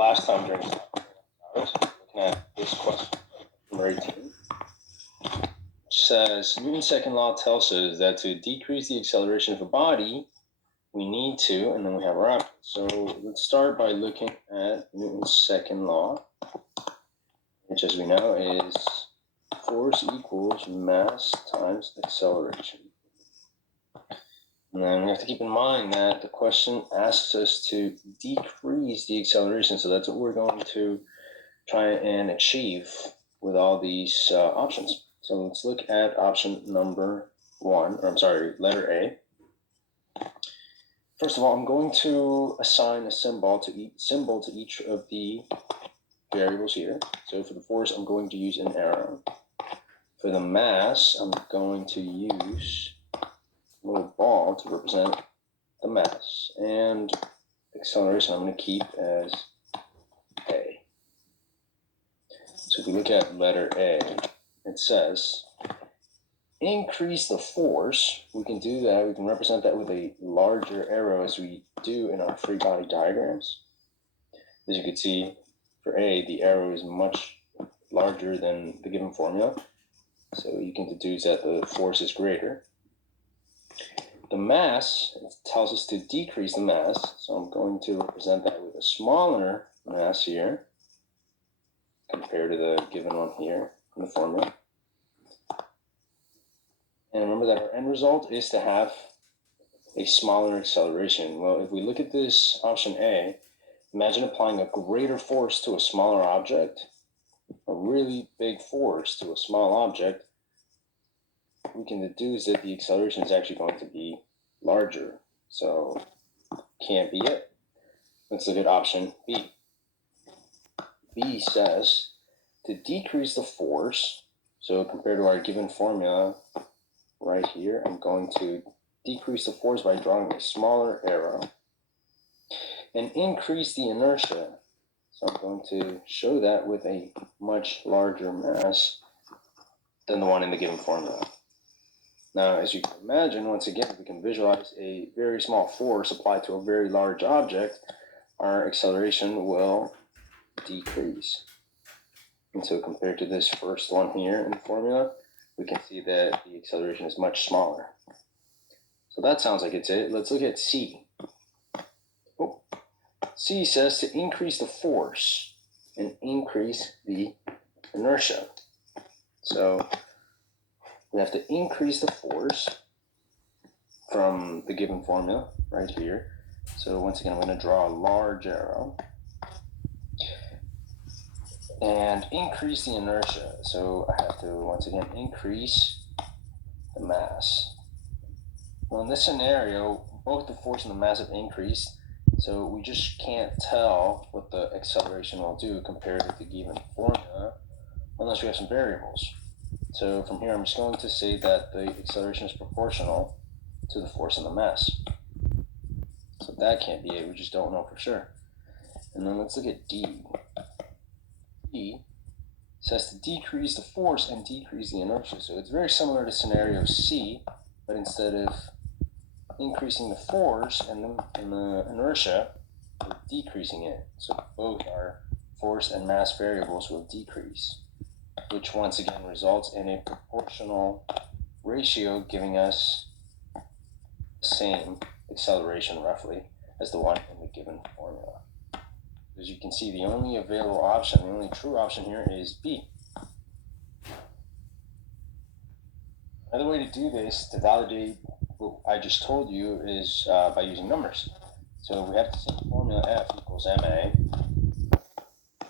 last time during this looking at this question, number 18, which says Newton's second law tells us that to decrease the acceleration of a body, we need to, and then we have our options. So let's start by looking at Newton's second law, which, as we know, is force equals mass times acceleration. And then we have to keep in mind that the question asks us to decrease the acceleration, so that's what we're going to try and achieve with all these options. So let's look at option number one, or I'm sorry, letter A. First of all, I'm going to assign a symbol to each of the variables here. So for the force, I'm going to use an arrow. For the mass, I'm going to use a little ball to represent the mass. And acceleration, I'm going to keep as A. So if we look at letter A, it says increase the force. We can do that. We can represent that with a larger arrow as we do in our free body diagrams. As you can see, for A, the arrow is much larger than the given formula. So you can deduce that the force is greater. The mass tells us to decrease the mass. So I'm going to represent that with a smaller mass here compared to the given one here in the formula. And remember that our end result is to have a smaller acceleration. Well, if we look at this option A, imagine applying a greater force to a smaller object, a really big force to a small object. We can deduce that the acceleration is actually going to be larger. So can't be it. Let's look at option B. B says to decrease the force, so compared to our given formula right here, I'm going to decrease the force by drawing a smaller arrow and increase the inertia. So I'm going to show that with a much larger mass than the one in the given formula. Now, as you can imagine, once again, we can visualize a very small force applied to a very large object, our acceleration will decrease. And so compared to this first one here in the formula, we can see that the acceleration is much smaller. So that sounds like it's it. Let's look at C. Oh. C says to increase the force and increase the inertia. So we have to increase the force from the given formula right here. So once again, I'm going to draw a large arrow and increase the inertia. So I have to, once again, increase the mass. Well, in this scenario, both the force and the mass have increased, so we just can't tell what the acceleration will do compared to the given formula unless we have some variables. So from here, I'm just going to say that the acceleration is proportional to the force and the mass. So that can't be it. We just don't know for sure. And then let's look at D. D says to decrease the force and decrease the inertia. So it's very similar to scenario C, but instead of increasing the force and the inertia, we're decreasing it. So both our force and mass variables will decrease, which once again results in a proportional ratio giving us the same acceleration roughly as the one in the given formula. As you can see, the only available option, the only true option here is B. Another way to do this, to validate what I just told you, is by using numbers. So we have the same formula, F equals ma,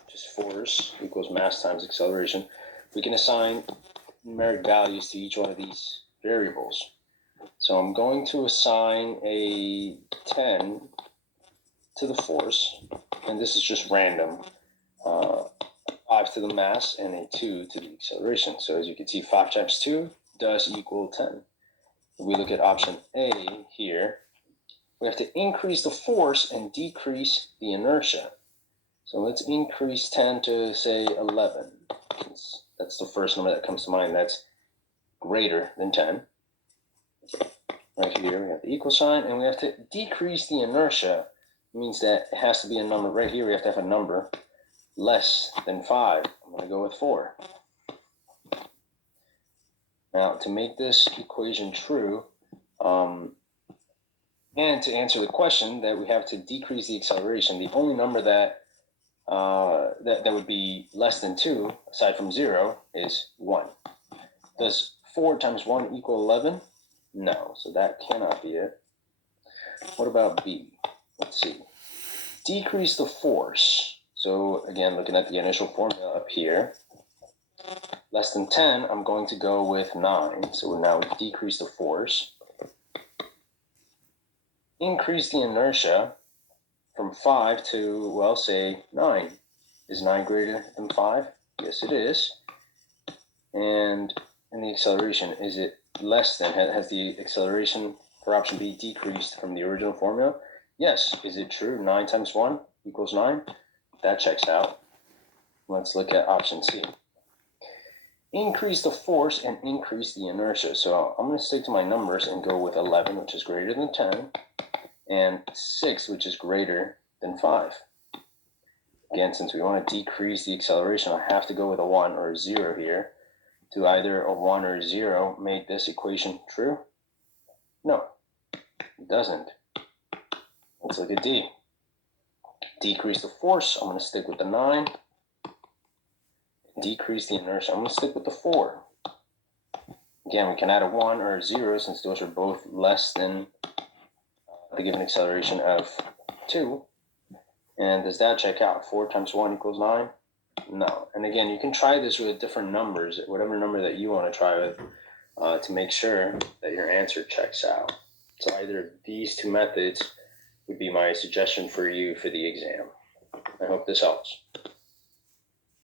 which is force equals mass times acceleration. We can assign numeric values to each one of these variables. So I'm going to assign a 10 to the force, and this is just random, 5 to the mass, and a 2 to the acceleration. So as you can see, 5 times 2 does equal 10. If we look at option A here, we have to increase the force and decrease the inertia. So let's increase 10 to, say, 11. That's the first number that comes to mind that's greater than 10. Right here, we have the equal sign, and we have to decrease the inertia. means that it has to be a number. Right here, we have to have a number less than 5. I'm going to go with 4. Now, to make this equation true, and to answer the question that we have to decrease the acceleration, the only number that would be less than 2, aside from 0, is 1. Does 4 times 1 equal 11? No, so that cannot be it. What about B? Let's see. Decrease the force. So again, looking at the initial formula up here, less than 10, I'm going to go with 9. So we'll now decrease the force. Increase the inertia from 5 to, well, say 9. Is 9 greater than 5? Yes, it is. And in the acceleration, is it less than, has the acceleration for option B decreased from the original formula? Yes. Is it true? 9 times 1 equals 9? That checks out. Let's look at option C. Increase the force and increase the inertia. So I'm going to stick to my numbers and go with 11, which is greater than 10, and 6, which is greater than 5. Again, since we want to decrease the acceleration, I have to go with a 1 or a 0 here. Do either a 1 or a 0 make this equation true? No, it doesn't. Let's look at D. Decrease the force, I'm going to stick with the 9. Decrease the inertia, I'm going to stick with the 4. Again, we can add a 1 or a 0 since those are both less than the given acceleration of 2. And does that check out? 4 times 1 equals 9? No. And again, you can try this with different numbers, whatever number that you want to try with, to make sure that your answer checks out. So either of these two methods would be my suggestion for you for the exam. I hope this helps.